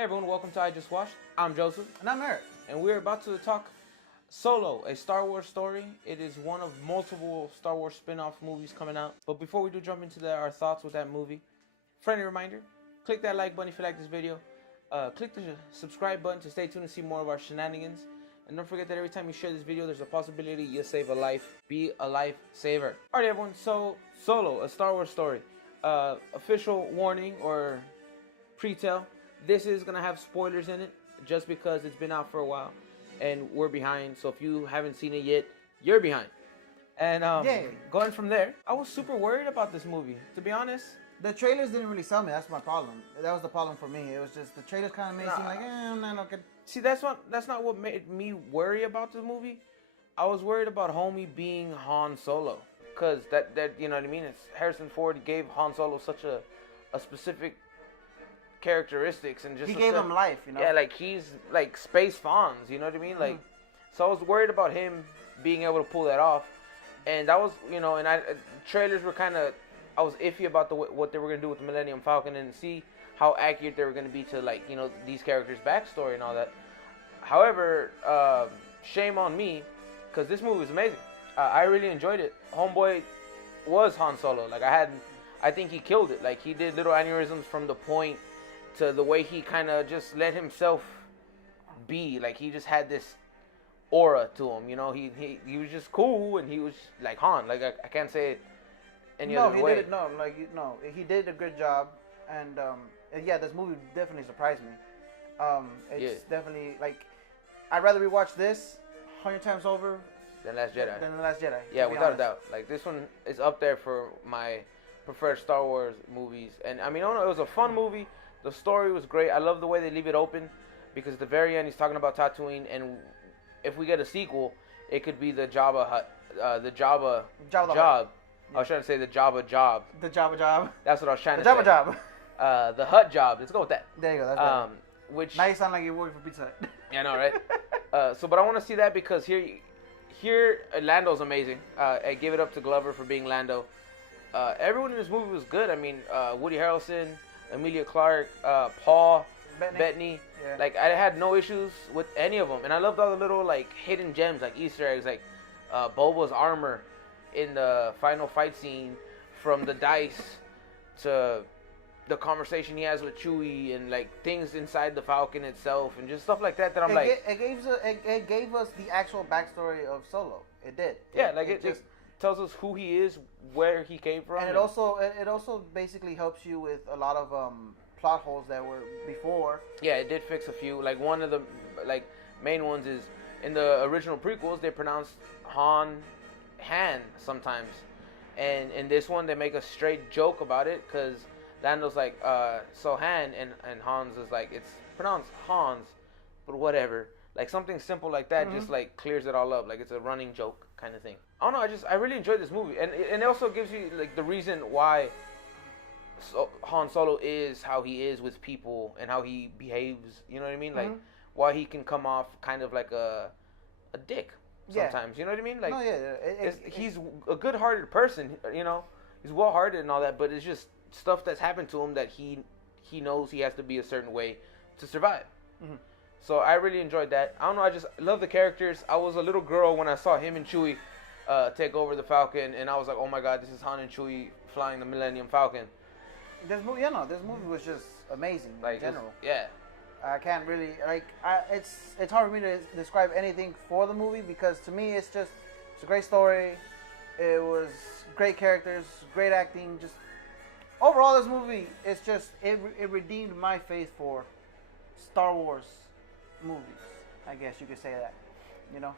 Hey everyone, welcome to I Just Watched. I'm Joseph. And I'm Eric. And we're about to talk Solo, a Star Wars story. It is one of multiple Star Wars spin-off movies coming out. But before we do jump into our thoughts with that movie, friendly reminder, click that like button if you like this video. Click the subscribe button to stay tuned to see more of our shenanigans. And don't forget that every time you share this video, there's a possibility you'll save a life. Be a life saver. Alright everyone, so Solo, a Star Wars story. Official warning or pre-tell. This is going to have spoilers in it just because it's been out for a while and we're behind. So if you haven't seen it yet, you're behind. And going from there, I was super worried about this movie, to be honest. The trailers didn't really sell me. That's my problem. That was the problem for me. It was just the trailers kind of made it seem like, I'm not good. See, that's not what made me worry about the movie. I was worried about homie being Han Solo. Because that you know what I mean? It's Harrison Ford gave Han Solo such a specific characteristics and just he gave him life, you know. Yeah, like he's like space Fonz, you know what I mean? Like, so I was worried about him being able to pull that off, and that was, you know, and trailers were kind of, I was iffy about what they were gonna do with the Millennium Falcon and see how accurate they were gonna be to, like, you know, these characters' backstory and all that. However, shame on me, because this movie was amazing. I really enjoyed it. Homeboy was Han Solo. Like I think he killed it. Like he did little aneurysms from the point to the way he kind of just let himself be. Like he just had this aura to him, you know. He was just cool, and he was like Han. Like I can't say it any other way. He did a good job, and yeah, this movie definitely surprised me. It's definitely like I'd rather rewatch this 100 times over than Last Jedi. Than The Last Jedi. Yeah, without a doubt. Like this one is up there for my preferred Star Wars movies, and I mean, it was a fun movie. The story was great. I love the way they leave it open, because at the very end he's talking about Tatooine, and if we get a sequel, it could be the Jabba Hut, the Jabba job. Yeah. I was trying to say the Jabba job. The Jabba job. That's what I was trying to say. The Jabba job. The Hut job. Let's go with that. There you go. That's better. Which now you sound like you're working for Pizza Hut. Yeah, I know, right? But I want to see that because here Lando's amazing. I give it up to Glover for being Lando. Everyone in this movie was good. I mean, Woody Harrelson, Emilia Clarke, Paul Bettany. Yeah. Like I had no issues with any of them, and I loved all the little like hidden gems, like Easter eggs, like Boba's armor in the final fight scene, from the dice to the conversation he has with Chewie, and like things inside the Falcon itself, and just stuff like that. That it gave us the actual backstory of Solo. It did. Yeah, it just tells us who he is, where he came from, and it also basically helps you with a lot of plot holes that were before. Yeah, it did fix a few. Like one of the main ones is in the original prequels they pronounced Han sometimes, and in this one they make a straight joke about it because Lando's like so Han, and Hans is like, it's pronounced Hans, but whatever. Like something simple like that just like clears it all up. Like it's a running joke kind of thing. I don't know. I really enjoyed this movie, and it also gives you like the reason why Han Solo is how he is with people and how he behaves. You know what I mean? Like why he can come off kind of like a dick sometimes. Yeah. You know what I mean? Like he's a good-hearted person. You know, he's well-hearted and all that, but it's just stuff that's happened to him that he knows he has to be a certain way to survive. So I really enjoyed that. I don't know, I just love the characters. I was a little girl when I saw him and Chewie take over the Falcon, and I was like, oh my god, this is Han and Chewie flying the Millennium Falcon. This movie was just amazing in general. Yeah. I can't really, it's hard for me to describe anything for the movie, because to me it's a great story. It was great characters, great acting. Just overall, this movie, it's just, it redeemed my faith for Star Wars movies, I guess you could say that, you know,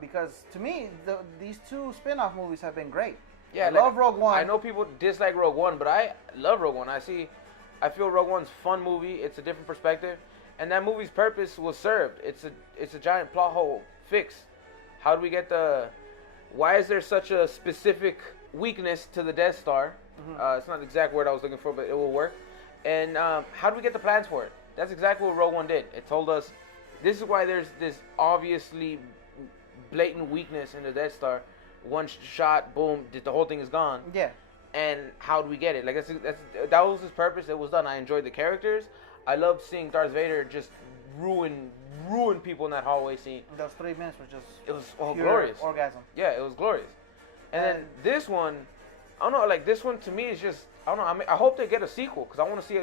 because to me these two spin-off movies have been great. Yeah, I love Rogue One. I know people dislike Rogue One, but I love Rogue One. I feel Rogue One's a fun movie. It's a different perspective, and that movie's purpose was served. It's a giant plot hole fixed. How do we get why is there such a specific weakness to the Death Star? It's not the exact word I was looking for, but it will work. And how do we get the plans for it? That's exactly what Rogue One did. It told us this is why there's this obviously blatant weakness in the Death Star. One shot, boom, the whole thing is gone. Yeah. And how do we get it? Like that was his purpose. It was done. I enjoyed the characters. I loved seeing Darth Vader just ruin people in that hallway scene. Those 3 minutes was just It was pure glorious. orgasm. Yeah, it was glorious. And then this one, I don't know, like this one to me is just, I don't know. I mean, I hope they get a sequel because I want to see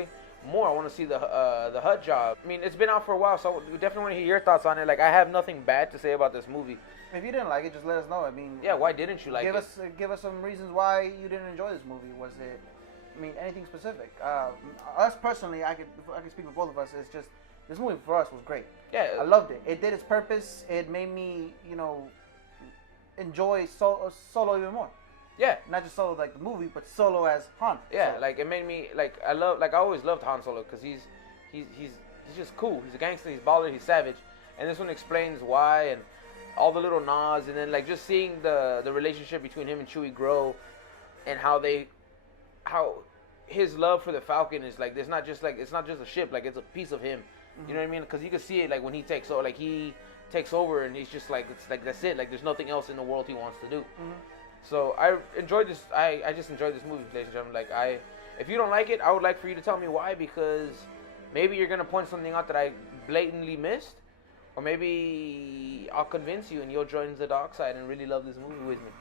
more. I want to see the HUD job. I mean, it's been out for a while, so we definitely want to hear your thoughts on it. Like, I have nothing bad to say about this movie. If you didn't like it, just let us know. I mean, yeah, why didn't you like it? Give us some reasons why you didn't enjoy this movie. Was it, I mean, anything specific? Us personally, I could speak for both of us. It's just this movie for us was great. Yeah, I loved it. It did its purpose. It made me, enjoy Solo even more. Yeah, not just Solo like the movie, but Solo as Han. Yeah, like it made me I always loved Han Solo because he's just cool. He's a gangster. He's baller. He's savage. And this one explains why and all the little nods, and then like just seeing the relationship between him and Chewie grow, and how his love for the Falcon is like it's not just a ship, like it's a piece of him. Mm-hmm. You know what I mean? Because you can see it like when he takes over and he's just like it's like that's it. Like there's nothing else in the world he wants to do. Mm-hmm. So I enjoyed this. I just enjoyed this movie, ladies and gentlemen. Like if you don't like it, I would like for you to tell me why, because maybe you're gonna point something out that I blatantly missed, or maybe I'll convince you and you'll join the dark side and really love this movie with me,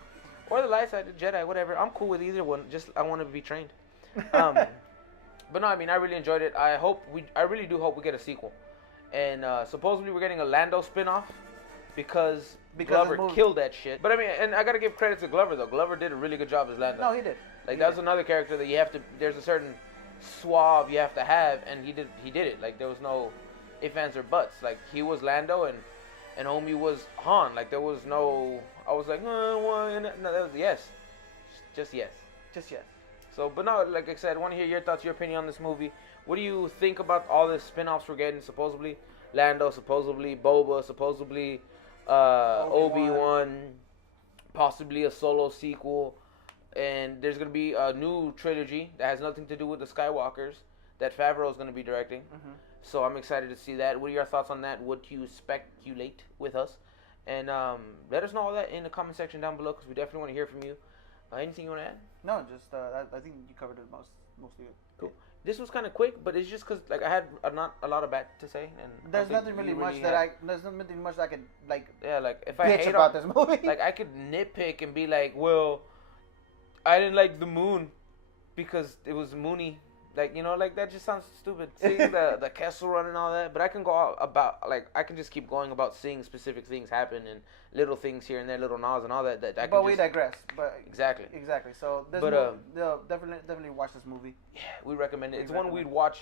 or the light side, the Jedi, whatever. I'm cool with either one. Just I want to be trained. But no, I mean I really enjoyed it. I really do hope we get a sequel, and supposedly we're getting a Lando spinoff. Because Glover killed that shit. But I mean, and I gotta give credit to Glover though. Glover did a really good job as Lando. No, he did. Like that was another character that there's a certain suave you have to have, and he did it. Like there was no ifs, ands, or buts. Like he was Lando, and homie was Han. Like there was no, I was like, no, that was yes. Just yes. Just yes. So, but no, like I said, I want to hear your thoughts, your opinion on this movie. What do you think about all the spin-offs we're getting? Supposedly Lando, supposedly Boba, supposedly Obi-Wan, possibly a Solo sequel, and there's gonna be a new trilogy that has nothing to do with the Skywalkers that Favreau is gonna be directing. Mm-hmm. So I'm excited to see that. What are your thoughts on that? What do you speculate with us? And let us know all that in the comment section down below, because we definitely want to hear from you. Anything you want to add? No, just I think you covered it mostly. Cool. This was kind of quick, but it's just because like I had not a lot of bad to say, and there's nothing really much that I could like. Yeah, like if bitch I hate about this movie, like I could nitpick and be like, well, I didn't like the moon because it was moony. Like like that just sounds stupid. Seeing the Kessel Run and all that, but I can go about I can just keep going about seeing specific things happen and little things here and there, little nods and all that. But we digress. But exactly. So this definitely watch this movie. Yeah, we recommend it. It's one we'd watch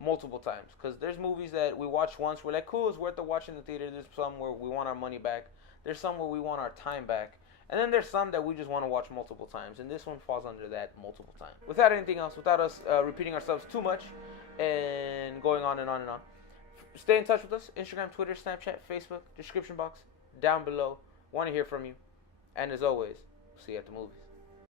multiple times, because there's movies that we watch once, we're like, cool, it's worth the watch in the theater. There's some where we want our money back. There's some where we want our time back. And then there's some that we just want to watch multiple times, and this one falls under that multiple time. Without anything else, without us repeating ourselves too much and going on and on and on, stay in touch with us. Instagram, Twitter, Snapchat, Facebook, description box down below. Want to hear from you. And as always, see you at the movies.